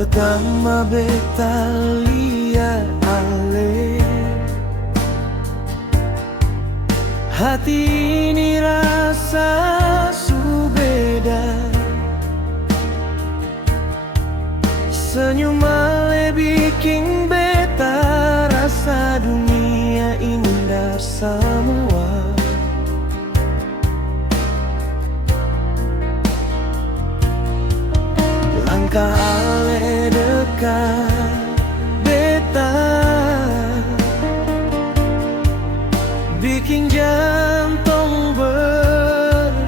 pertama beta lihat ale, hati ini rasa su beda. Senyum ale bikin beta rasa dunia indah semua. Langkah ale dekat beta bikin jantung berdebar.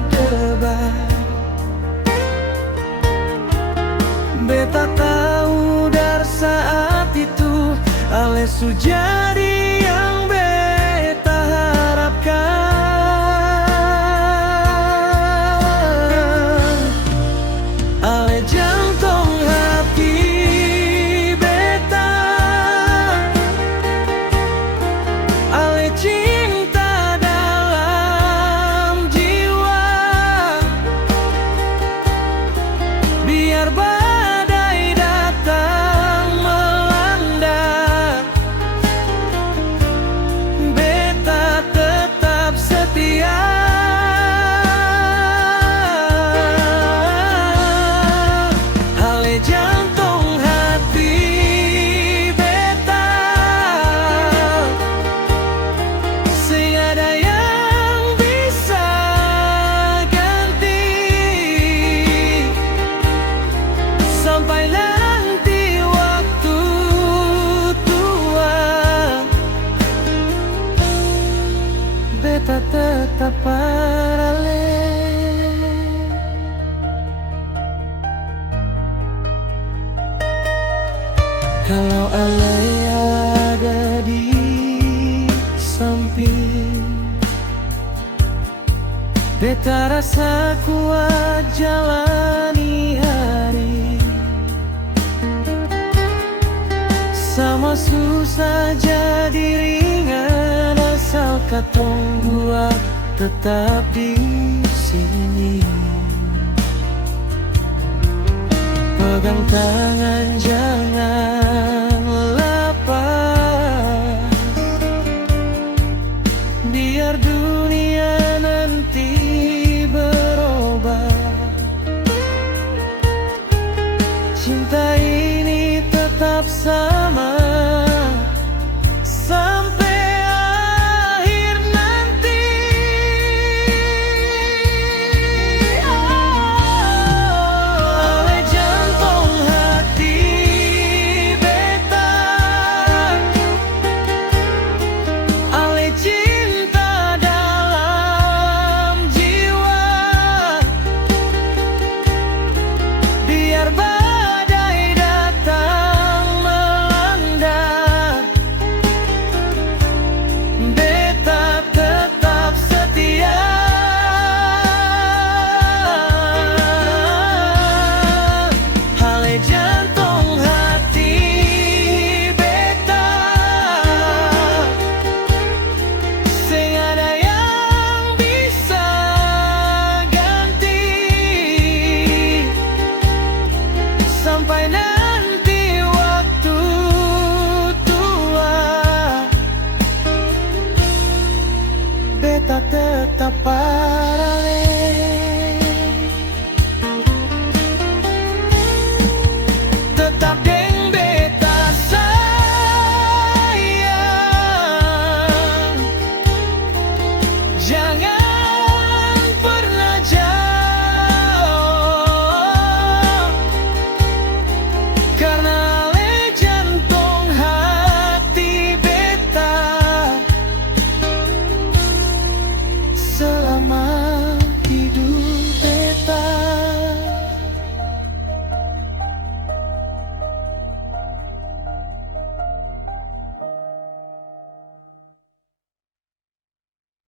Beta tahu dari saat itu ale su jadi yang beta harapkan. Ale jantung hati beta, ale cinta dalam jiwa. Biar badai datang melanda, beta tetap setia. Ale jantung hati beta, sing ada yang bisa ganti. Sampai nanti waktu tua, beta tetap paralel. Kalau ale ada di samping, beta rasa kuat jalani hari. Sama susah jadi ringan asal katong dua tetap di sini. Pegang tangan jangan lepas, biar dunia nanti berubah. Cinta ini tetap sama sampai akhir nanti. Ale jantung hati beta, ale cinta dalam jiwa. Biar badai datang melanda, beta tetap setia. Ale jantung hati beta, sing ada yang bisa ganti. Sampai nanti waktu tua, beta tetap